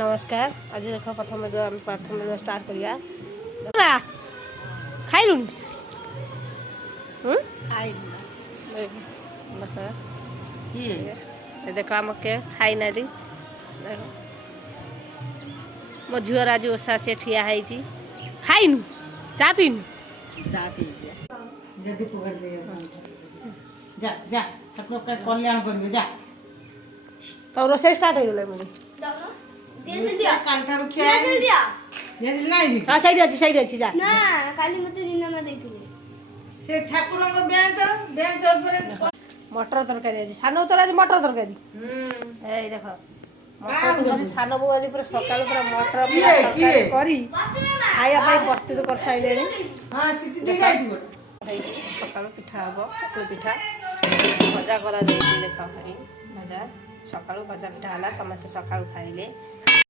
नमस्कार। आज देख प्रथम स्टार्ट करिया खाइलु देख आम के खाई ना दी मो झीवर आज ओषा से ठिया है खाइनु चा पीनु तो रोसे स्टार्ट हो गला मुझे साइड अच्छी जा ना काली मते रीना मा देथिले से ठाकुर को बेंच ऊपर मटर तरकारी आज सानो तर आज मटर तरकारी ए देखो मटर तरकारी सानो बो आज पूरा सकाळ पूरा मटर तरकारी करी खाया पाई प्रस्तुत कर साइलेनी हां सिटी दे गाइड सकाळ पिठा हबो चकुली पिठा भजा करा जाई देखो भाई भजा सकाळ भजा पिठा हला समस्त सकाळ खाइले